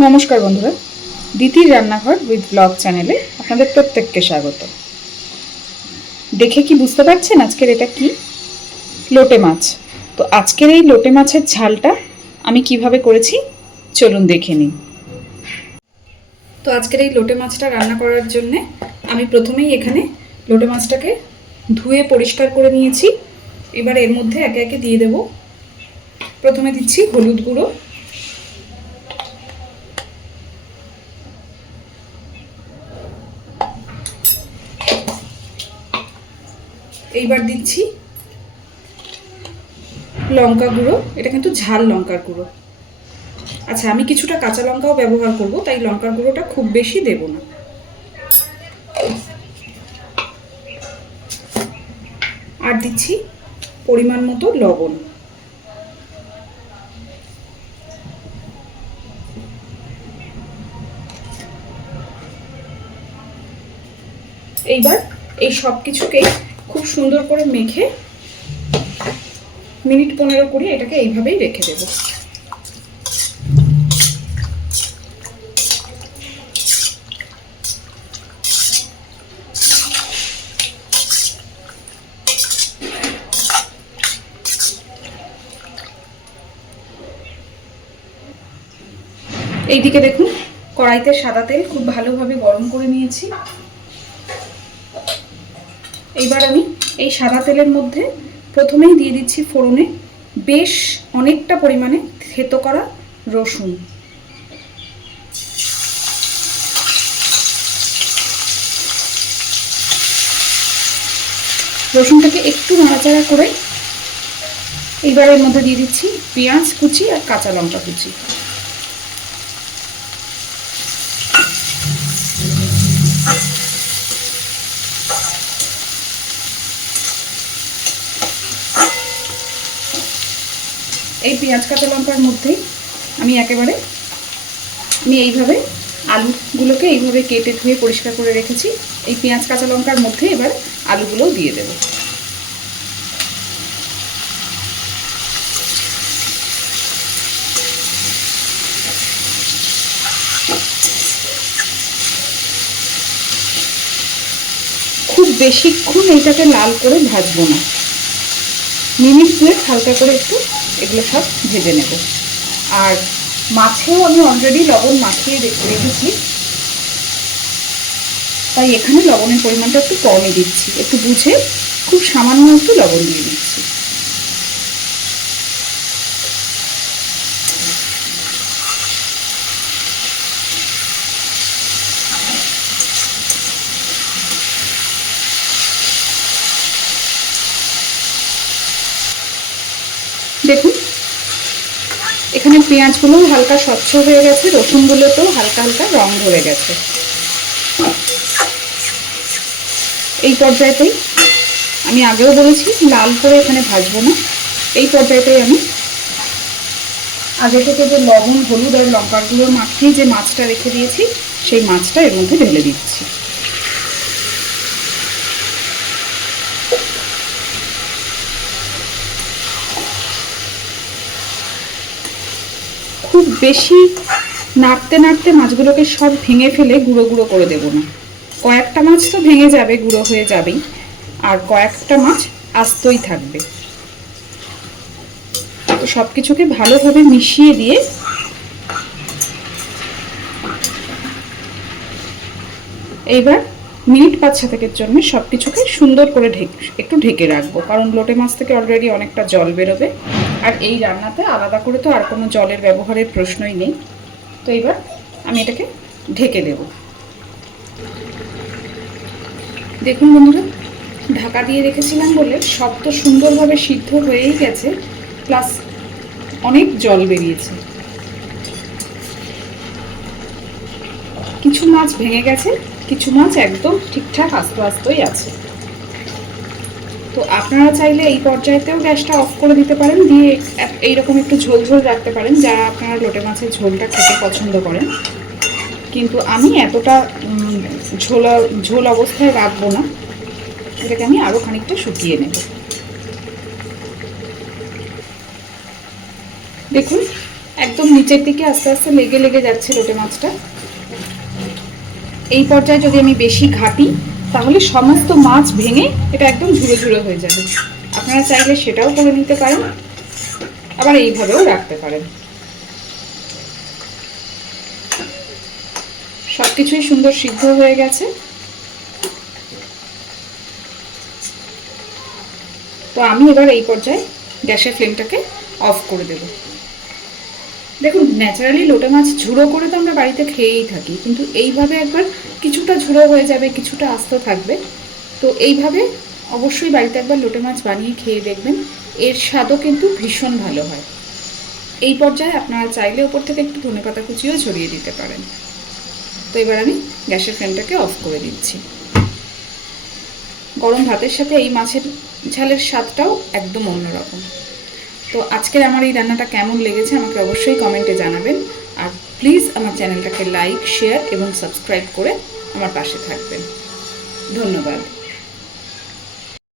নমস্কার বন্ধুরা, দিতির রান্নাঘর উইথ ব্লগ চ্যানেলে আপনাদের প্রত্যেককে স্বাগত। দেখে কি বুঝতে পারছেন আজকের এটা কি? লোটে মাছ। তো আজকের এই লোটে মাছের ঝালটা আমি কিভাবে করেছি চলুন দেখে নিন। তো আজকের এই লোটে মাছটা রান্না করার জন্যে আমি প্রথমেই এখানে লোটে মাছটাকে ধুয়ে পরিষ্কার করে নিয়েছি। এবার এর মধ্যে একে একে দিয়ে দেব। প্রথমে দিচ্ছি হলুদ গুঁড়ো, এইবার দিচ্ছি লঙ্কা গুঁড়ো। এটা কিন্তু ঝাল লঙ্কার গুঁড়ো। আচ্ছা, আমি কিছুটা কাঁচা লঙ্কাও ব্যবহার করব, তাই লঙ্কার গুঁড়োটা খুব বেশি দেব না। আর দিচ্ছি পরিমাণ মতো লবণ। এইবার এই সব কিছুকে খুব সুন্দর করে মেখে মিনিট 15-20 এটাকে এইভাবেই রেখে দেব। এইদিকে দেখুন, কড়াইতে সাদা তেল খুব ভালোভাবে গরম করে নিয়েছি। এইবার আমি এই সাদা তেলের মধ্যে প্রথমেই দিয়ে দিচ্ছি ফোড়নে বেশ অনেকটা পরিমাণে থেতো করা রসুন। রসুনটাকে একটু নাড়াচাড়া করে এইবার এর মধ্যে দিয়ে দিচ্ছি পেঁয়াজ কুচি আর কাঁচা লঙ্কা কুচি। এই পেঁয়াজ কাঁচা লঙ্কার মধ্যেই আমি এইভাবে আলুগুলোকে এইভাবে কেটে ধুয়ে পরিষ্কার করে রেখেছি। এই পেঁয়াজ কাঁচা লঙ্কার মধ্যে এবার আলুগুলোও দিয়ে দেব। খুব বেশিক্ষণ এইটাকে লাল করে ভাজবো না, মিনিট 2 হালকা করে একটু এগুলো সব ভেজে নেব। আর মাছেও আমি অলরেডি লবণ মাখিয়ে রেখেছি, তাই এখানে লবণের পরিমাণটা একটু কমই দিচ্ছি, একটু বুঝে খুব সামান্য একটু লবণ দিয়ে দিচ্ছি। দেখুন, এখানে পেঁয়াজগুলোও হালকা স্বচ্ছ হয়ে গেছে, রসুনগুলোতেও হালকা হালকা রং ধরে গেছে। এই পর্যায়েতেই আমি আগেও বলেছি লাল করে এখানে ভাজবো না। এই পর্যায়েতেই আমি আগে থেকে যে লবণ হলুদ আর লঙ্কার গুঁড়ো মাখিয়ে যে মাছটা রেখে দিয়েছি সেই মাছটা এর মধ্যে ঢেলে দিচ্ছি। খুব বেশি নাড়তে নাড়তে মাছগুলোকে সব ভেঙে ফেলে গুঁড়ো গুঁড়ো করে দেব না। কয়েকটা মাছ তো ভেঙে যাবে, গুঁড়ো হয়ে যাবেই, আর কয়েকটা মাছ আস্তই থাকবে। তো সব কিছুকে ভালোভাবে মিশিয়ে দিয়ে এইবার মিনিট 5-7 জন্য সব কিছুকে সুন্দর করে একটু ঢেকে রাখবো, কারণ লোটে মাছ থেকে অলরেডি অনেকটা জল বেরোবে। আর এই রান্নাতে আলাদা করে তো আর কোনো জলের ব্যবহারের প্রশ্নই নেই। তো এবার আমি এটাকে ঢেকে দেব। দেখুন বন্ধুরা, ঢাকা দিয়ে রেখেছিলাম বলে সব তো সুন্দরভাবে সিদ্ধ হয়েই গেছে, প্লাস অনেক জল বেরিয়েছে। কিছু মাছ ভেঙে গেছে, কিছু মাছ একদম ঠিকঠাক আস্তে আস্তেই আছে। তো আপনারা চাইলে এই পর্যায়েতেও গ্যাসটা অফ করে দিতে পারেন, দিয়ে এইরকম একটু ঝোল ঝোল রাখতে পারেন, যারা আপনারা লোটে মাছের ঝোলটা খেতে পছন্দ করেন। কিন্তু আমি এতটা ঝোল অবস্থায় রাখবো না, এটাকে আমি আরও খানিকটা শুকিয়ে নেব। দেখুন একদম নিচের দিকে আস্তে আস্তে লেগে লেগে যাচ্ছে লোটে মাছটা। এই পর্যায়ে যদি আমি বেশি ঘাঁটি তাহলে সমস্ত মাছ ভেঙে এটা একদম ঝুড়ো ঝুড়ো হয়ে যাবে। আপনারা চাইলে সেটাও করে নিতে পারেন, আবার এইভাবেও রাখতে পারেন। সবকিছুই সুন্দর সিদ্ধ হয়ে গেছে। তো আমি এবার এই পর্যায়ে গ্যাসের ফ্লেমটাকে অফ করে দেব। দেখুন, ন্যাচারালি লোটে মাছ ঝুড়ো করে তো আমরা বাড়িতে খেয়েই থাকি, কিন্তু এইভাবে একবার কিছুটা ঝুড়ো হয়ে যাবে, কিছুটা আস্ত থাকবে। তো এইভাবে অবশ্যই বাড়িতে একবার লোটে মাছ বানিয়ে খেয়ে দেখবেন, এর স্বাদও কিন্তু ভীষণ ভালো হয়। এই পর্যায়ে আপনারা চাইলে ওপর থেকে একটু ধনেপাতা কুচিও ছড়িয়ে দিতে পারেন। তো এবার আমি গ্যাসের ফ্লেমটাকে অফ করে দিচ্ছি। গরম ভাতের সাথে এই মাছের ঝালের স্বাদটাও একদম অন্যরকম। তো আজকের আমার এই রান্নাটা কেমন লেগেছে আমাকে অবশ্যই কমেন্টে জানাবেন। আর প্লিজ আমার চ্যানেলটাকে লাইক, শেয়ার এবং সাবস্ক্রাইব করে আমার পাশে থাকবেন। ধন্যবাদ।